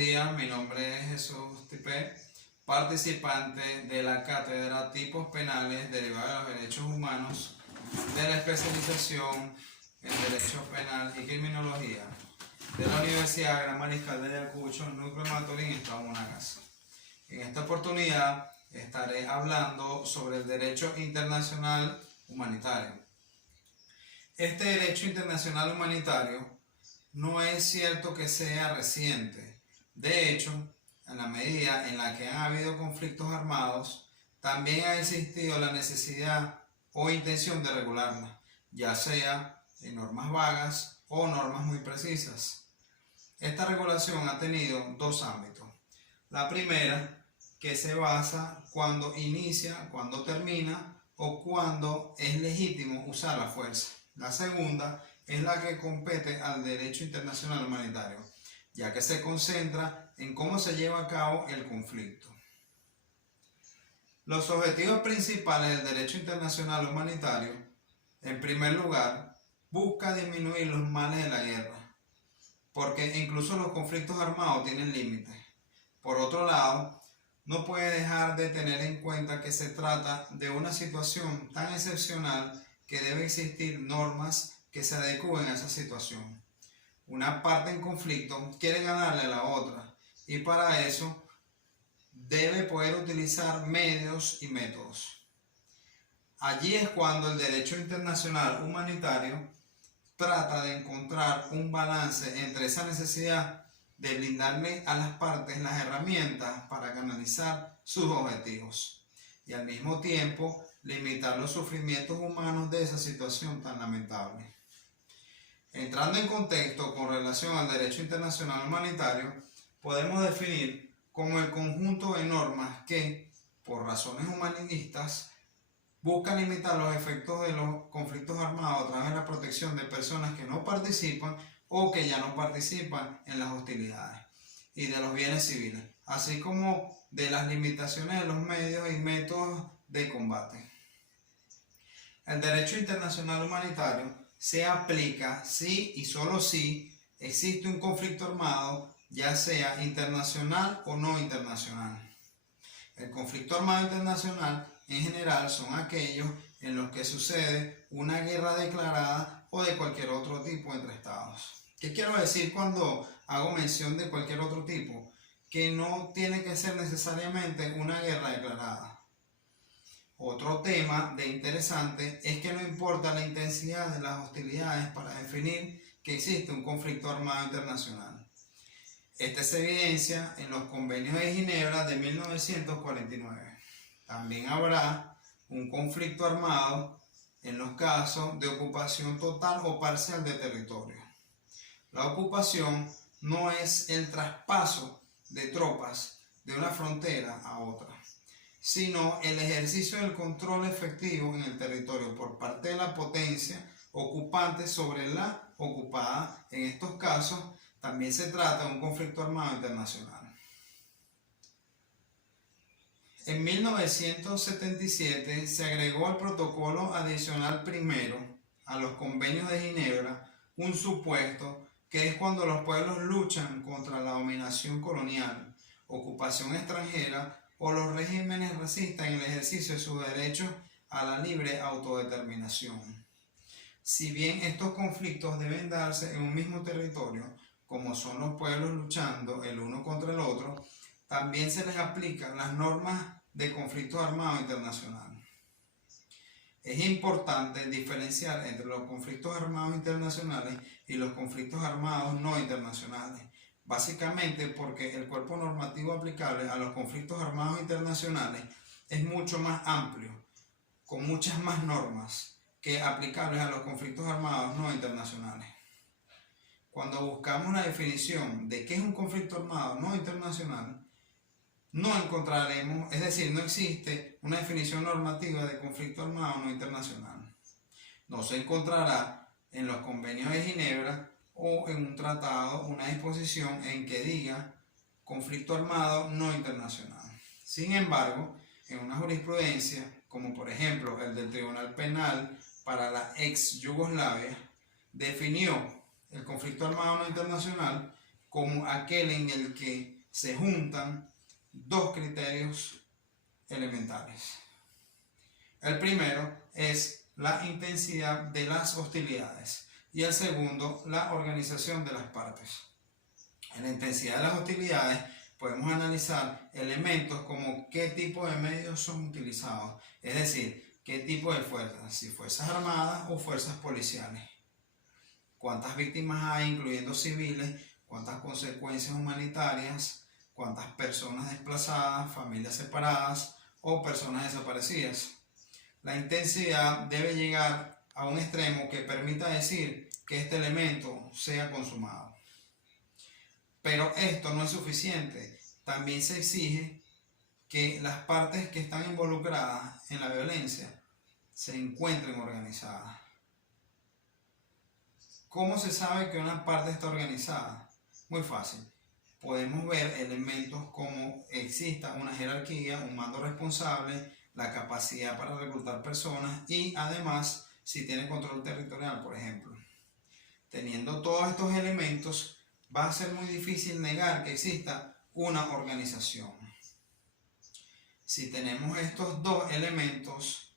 días, mi nombre es Jesús Tipé, participante de la cátedra Tipos Penales derivados de los Derechos Humanos de la especialización en Derecho Penal y Criminología de la Universidad Gran Mariscal de Ayacucho, Núcleo de Maturín, Estado Monagas. En esta oportunidad estaré hablando sobre el derecho internacional humanitario. Este derecho internacional humanitario no es cierto que sea reciente. De hecho, en la medida en la que han habido conflictos armados, también ha existido la necesidad o intención de regularla, ya sea en normas vagas o normas muy precisas. Esta regulación ha tenido dos ámbitos. La primera, que se basa cuando inicia, cuando termina o cuando es legítimo usar la fuerza. La segunda es la que compete al derecho internacional humanitario, ya que se concentra en cómo se lleva a cabo el conflicto. Los objetivos principales del derecho internacional humanitario, en primer lugar, busca disminuir los males de la guerra, porque incluso los conflictos armados tienen límites. Por otro lado, no puede dejar de tener en cuenta que se trata de una situación tan excepcional que debe existir normas que se adecúen a esa situación. Una parte en conflicto quiere ganarle a la otra y para eso debe poder utilizar medios y métodos. Allí es cuando el derecho internacional humanitario trata de encontrar un balance entre esa necesidad de brindarle a las partes las herramientas para canalizar sus objetivos y al mismo tiempo limitar los sufrimientos humanos de esa situación tan lamentable. Entrando en contexto con relación al derecho internacional humanitario, podemos definir como el conjunto de normas que, por razones humanistas, buscan limitar los efectos de los conflictos armados a través de la protección de personas que no participan o que ya no participan en las hostilidades y de los bienes civiles, así como de las limitaciones de los medios y métodos de combate. El derecho internacional humanitario se aplica si y solo si existe un conflicto armado, ya sea internacional o no internacional. El conflicto armado internacional en general son aquellos en los que sucede una guerra declarada o de cualquier otro tipo entre estados. ¿Qué quiero decir cuando hago mención de cualquier otro tipo? Que no tiene que ser necesariamente una guerra declarada. Otro tema de interesante es que no importa la intensidad de las hostilidades para definir que existe un conflicto armado internacional. Este se evidencia en los convenios de Ginebra de 1949. También habrá un conflicto armado en los casos de ocupación total o parcial de territorio. La ocupación no es el traspaso de tropas de una frontera a otra, sino el ejercicio del control efectivo en el territorio por parte de la potencia ocupante sobre la ocupada. En estos casos también se trata de un conflicto armado internacional. En 1977 se agregó al protocolo adicional primero a los convenios de Ginebra un supuesto que es cuando los pueblos luchan contra la dominación colonial, ocupación extranjera o los regímenes racistas en el ejercicio de sus derechos a la libre autodeterminación. Si bien estos conflictos deben darse en un mismo territorio, como son los pueblos luchando el uno contra el otro, también se les aplican las normas de conflicto armado internacional. Es importante diferenciar entre los conflictos armados internacionales y los conflictos armados no internacionales, básicamente porque el cuerpo normativo aplicable a los conflictos armados internacionales es mucho más amplio, con muchas más normas que aplicables a los conflictos armados no internacionales. Cuando buscamos la definición de qué es un conflicto armado no internacional, no encontraremos, es decir, no existe una definición normativa de conflicto armado no internacional. No se encontrará en los convenios de Ginebra o en un tratado una disposición en que diga conflicto armado no internacional. Sin embargo, en una jurisprudencia, como por ejemplo el del Tribunal Penal para la ex Yugoslavia, definió el conflicto armado no internacional como aquel en el que se juntan dos criterios elementales. El primero es la intensidad de las hostilidades y el segundo, la organización de las partes. En la intensidad de las hostilidades podemos analizar elementos como qué tipo de medios son utilizados, es decir, qué tipo de fuerzas, si fuerzas armadas o fuerzas policiales, cuántas víctimas hay, incluyendo civiles, cuántas consecuencias humanitarias, cuántas personas desplazadas, familias separadas o personas desaparecidas. La intensidad debe llegar a un extremo que permita decir que este elemento sea consumado. Pero esto no es suficiente. También se exige que las partes que están involucradas en la violencia se encuentren organizadas. ¿Cómo se sabe que una parte está organizada? Muy fácil. Podemos ver elementos como exista una jerarquía, un mando responsable, la capacidad para reclutar personas y además si tiene control territorial, por ejemplo. Teniendo todos estos elementos, va a ser muy difícil negar que exista una organización. Si tenemos estos dos elementos,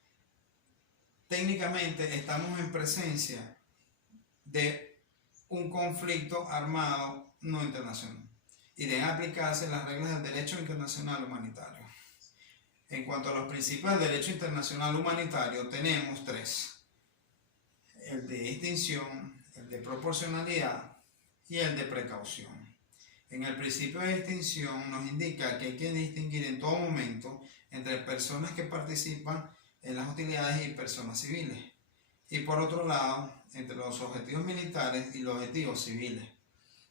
técnicamente estamos en presencia de un conflicto armado no internacional y deben aplicarse las reglas del derecho internacional humanitario. En cuanto a los principios del derecho internacional humanitario, tenemos tres: el de distinción, el de proporcionalidad y el de precaución. En el principio de distinción nos indica que hay que distinguir en todo momento entre personas que participan en las hostilidades y personas civiles. Y por otro lado, entre los objetivos militares y los objetivos civiles.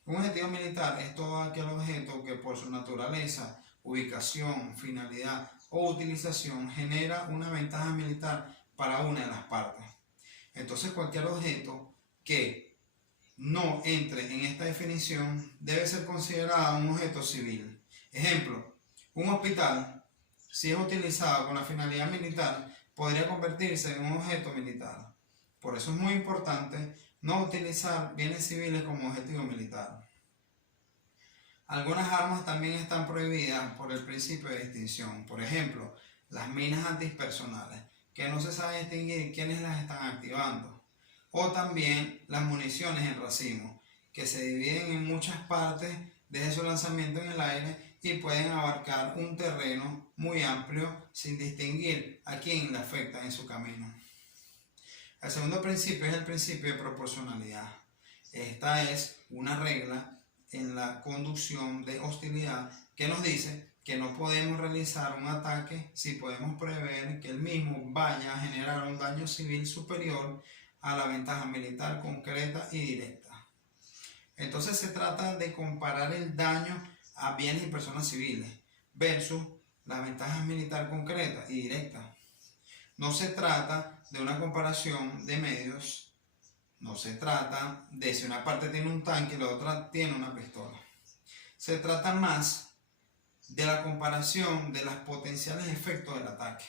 Un objetivo militar es todo aquel objeto que por su naturaleza, ubicación, finalidad o utilización genera una ventaja militar para una de las partes. Entonces cualquier objeto que no entre en esta definición debe ser considerado un objeto civil. Ejemplo, un hospital, si es utilizado con la finalidad militar, podría convertirse en un objeto militar. Por eso es muy importante no utilizar bienes civiles como objetivo militar. Algunas armas también están prohibidas por el principio de distinción. Por ejemplo, las minas antipersonales, que no se sabe distinguir quiénes las están activando. O también las municiones en racimo, que se dividen en muchas partes desde su lanzamiento en el aire y pueden abarcar un terreno muy amplio sin distinguir a quién le afecta en su camino. El segundo principio es el principio de proporcionalidad. Esta es una regla en la conducción de hostilidad que nos dice que no podemos realizar un ataque si podemos prever que el mismo vaya a generar un daño civil superior a la ventaja militar concreta y directa. Entonces se trata de comparar el daño a bienes y personas civiles versus la ventaja militar concreta y directa. No se trata de una comparación de medios, no se trata de si una parte tiene un tanque y la otra tiene una pistola. Se trata más de la comparación de los potenciales efectos del ataque.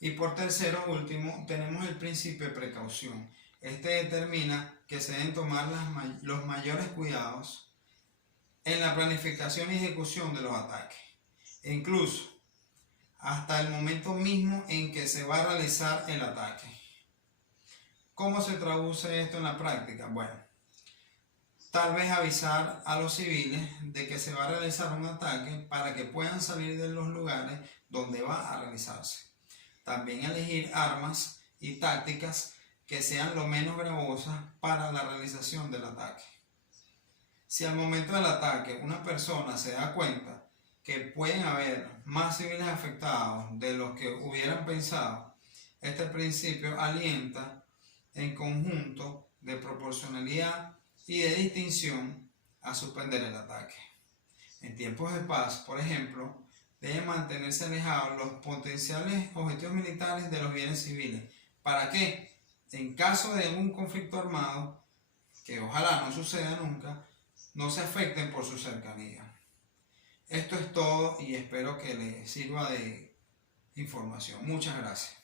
Y por tercero, último, tenemos el principio de precaución. Este determina que se deben tomar los mayores cuidados en la planificación y ejecución de los ataques. E incluso hasta el momento mismo en que se va a realizar el ataque. ¿Cómo se traduce esto en la práctica? Bueno, tal vez avisar a los civiles de que se va a realizar un ataque para que puedan salir de los lugares donde va a realizarse. También elegir armas y tácticas que sean lo menos gravosas para la realización del ataque. Si al momento del ataque una persona se da cuenta que pueden haber más civiles afectados de los que hubieran pensado, este principio alienta en conjunto de proporcionalidad y de distinción a suspender el ataque. En tiempos de paz, por ejemplo, deben mantenerse alejados los potenciales objetivos militares de los bienes civiles. ¿Para qué? En caso de un conflicto armado, que ojalá no suceda nunca, no se afecten por su cercanía. Esto es todo y espero que les sirva de información. Muchas gracias.